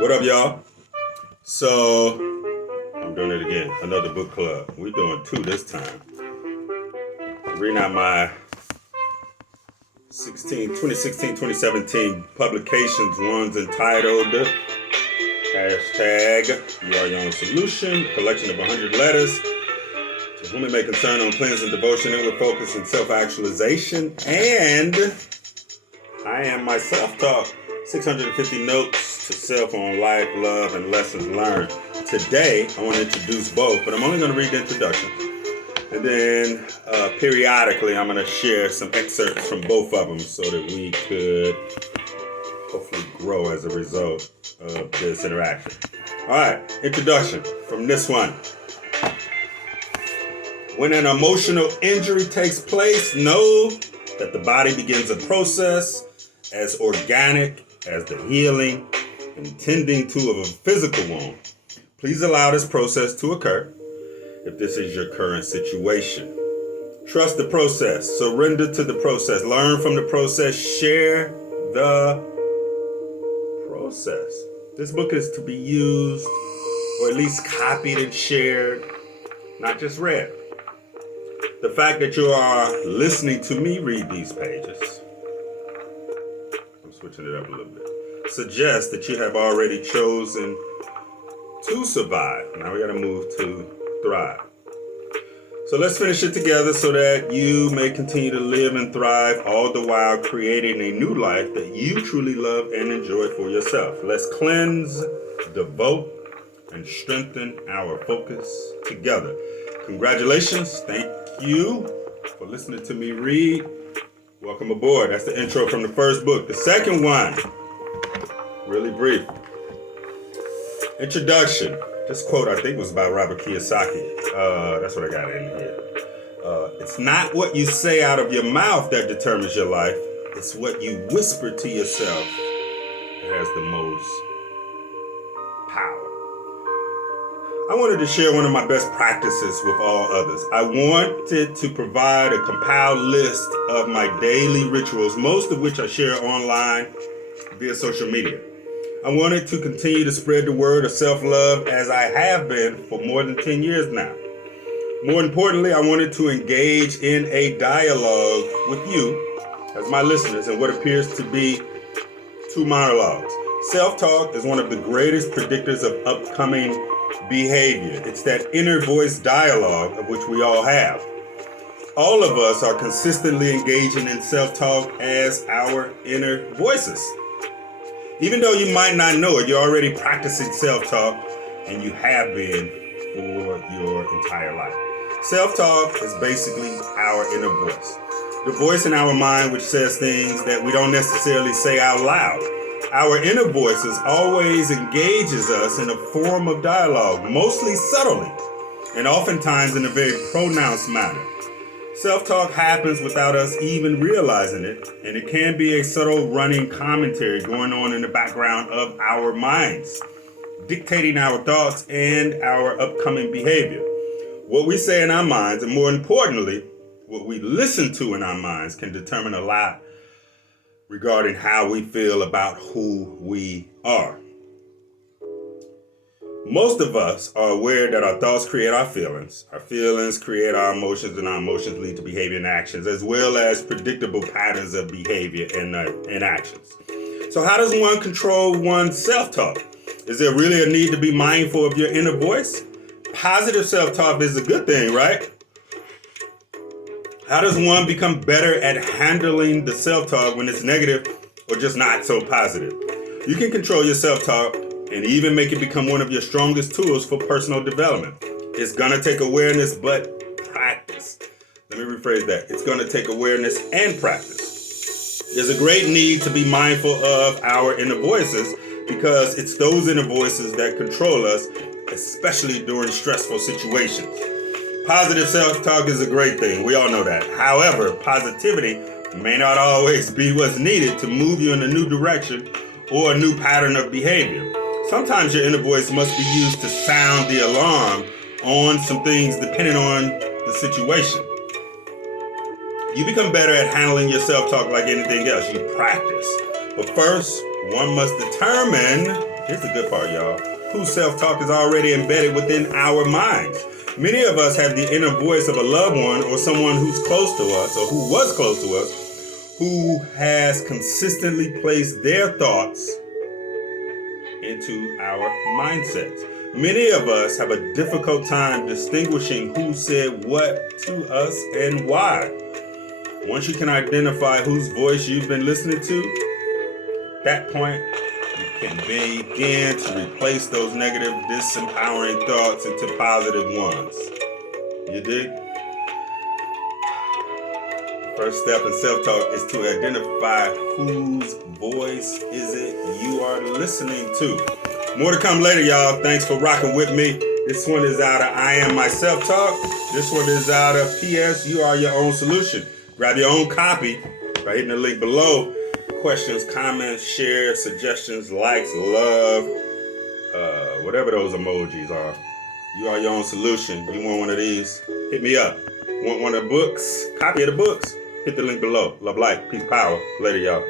What up, y'all? So, I'm doing it again. Another book club. We're doing two this time. I'm reading out my 2016-2017 publications. One's entitled hashtag You Are Your Own Solution, a collection of 100 letters to whom it may concern on cleansing devotion, inward focus, and self-actualization. And I Am My Self-Talk, 650 notes to self on life, love, and lessons learned. Today, I want to introduce both, but I'm only going to read the introduction. And then periodically, I'm going to share some excerpts from both of them so that we could hopefully grow as a result of this interaction. All right, introduction from this one. When an emotional injury takes place, know that the body begins a process as organic as the healing and tending to of a physical wound. Please allow this process to occur if this is your current situation. Trust the process. Surrender to the process. Learn from the process. Share the process. This book is to be used, or at least copied and shared, not just read. The fact that you are listening to me read these pages, I'm switching it up a little bit, suggests that you have already chosen to survive. Now we got to move to thrive. So let's finish it together so that you may continue to live and thrive, all the while creating a new life that you truly love and enjoy for yourself. Let's cleanse, devote, and strengthen our focus together. Congratulations. Thank you for listening to me read. Welcome aboard. That's the intro from the first book. The second one, really brief. Introduction. This quote, I think, was by Robert Kiyosaki. That's what I got in here. It's not what you say out of your mouth that determines your life. It's what you whisper to yourself that has the most power. I wanted to share one of my best practices with all others. I wanted to provide a compiled list of my daily rituals, most of which I share online via social media. I wanted to continue to spread the word of self-love as I have been for more than 10 years now. More importantly, I wanted to engage in a dialogue with you as my listeners in what appears to be two monologues. Self-talk is one of the greatest predictors of upcoming behavior. It's that inner voice dialogue of which we all have. All of us are consistently engaging in self-talk as our inner voices. Even though you might not know it, you're already practicing self-talk, and you have been for your entire life. Self-talk is basically our inner voice. The voice in our mind which says things that we don't necessarily say out loud. Our inner voices always engages us in a form of dialogue, mostly subtly, and oftentimes in a very pronounced manner. Self-talk happens without us even realizing it, and it can be a subtle running commentary going on in the background of our minds, dictating our thoughts and our upcoming behavior. What we say in our minds, and more importantly, what we listen to in our minds, can determine a lot regarding how we feel about who we are. Most of us are aware that our thoughts create our feelings create our emotions, and our emotions lead to behavior and actions, as well as predictable patterns of behavior and actions. So how does one control one's self-talk? Is there really a need to be mindful of your inner voice? Positive self-talk is a good thing, right? How does one become better at handling the self-talk when it's negative or just not so positive? You can control your self-talk and even make it become one of your strongest tools for personal development. It's gonna take awareness, but practice. Let me rephrase that. It's gonna take awareness and practice. There's a great need to be mindful of our inner voices because it's those inner voices that control us, especially during stressful situations. Positive self-talk is a great thing. We all know that. However, positivity may not always be what's needed to move you in a new direction or a new pattern of behavior. Sometimes your inner voice must be used to sound the alarm on some things depending on the situation. You become better at handling your self-talk like anything else. You practice. But first, one must determine Here's the good part, y'all. Whose self-talk is already embedded within our minds. Many of us have the inner voice of a loved one or someone who's close to us or who was close to us, who has consistently placed their thoughts into our mindsets. Many of us have a difficult time distinguishing who said what to us and why. Once you can identify whose voice you've been listening to, at that point, you can begin to replace those negative, disempowering thoughts into positive ones. You dig? First step in self-talk is to identify whose voice is it you are listening to. More to come later, y'all. Thanks for rocking with me. This one is out of I Am My Self-Talk. This one is out of P.S. You Are Your Own Solution. Grab your own copy by hitting the link below. Questions, comments, shares, suggestions, likes, love, whatever those emojis are. You are your own solution. You want one of these? Hit me up. Want one of the books? Copy of the books? Hit the link below. Love, life, peace, power. Later, y'all.